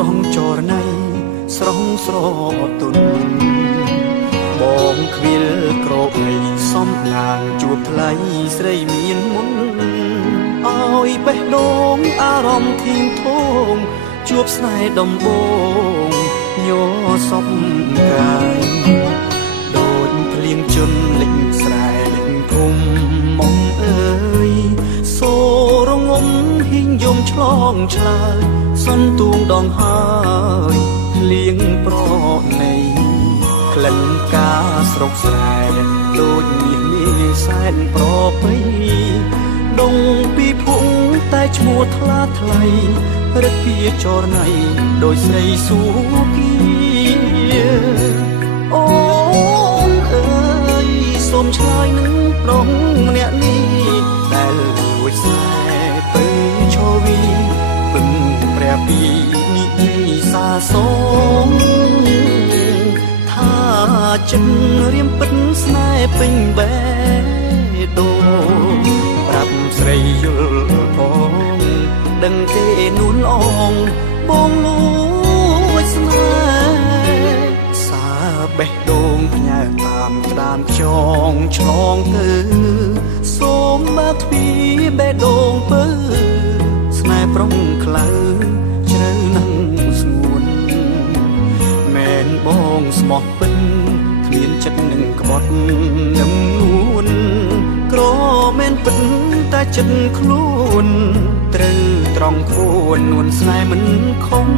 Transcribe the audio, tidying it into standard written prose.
រងចរណៃស្រងស្រទុនបងខ្វៀលក្របីសំណាងជួបថ្លៃស្រីមានមុនឲ្យបេះដូងអារម្មណ៍ធៀងធងជួបស្នេហ៍ដំបងញ័រសពកាយដូចភ្លៀងជន់លិចស្រែលិចឃុំមកអើយសូរងំហ៊ីងយំឆ្លងឆ្លើយសន្ទូងដងហើយភ្លៀងប្រណីក្លិនកាស្រុកស្រែដូចមានមេសែនប្រពៃដងពីភុងតែឈ្មោះថ្លាថ្លៃរឹកពីចរណៃដោយស្រីសួគីអូនអើយសូមឆ្លើយនឹងប្រុងអ្នកនេះដែលលួចស្នេហ៍ទៅឈវីពឹងព្រះពីនិយាយសាសងថាចិត្តរៀមពិតស្នេហ៍ពេញបេះដូងប្រាប់ស្រីយល់ផងដឹងទេនួនអងបងលួចស្នេហ៍សាបេះដូងផ្ញើតាមក្តាមខ្យងឆ្លងទៅសូមបើកទ្វារបេះដូងពើស្នេហ៍ប្រុងខ្លៅជ្រៅនឹងស្ងួនមែនបងស្មោះពិនគ្មានចិត្តនឹងក្បត់នឹងនួនក្រមែនពិនតែចិត្តខ្លួនត្រូវត្រង់ខ្លួននួនស្នេហ៍មិនខំ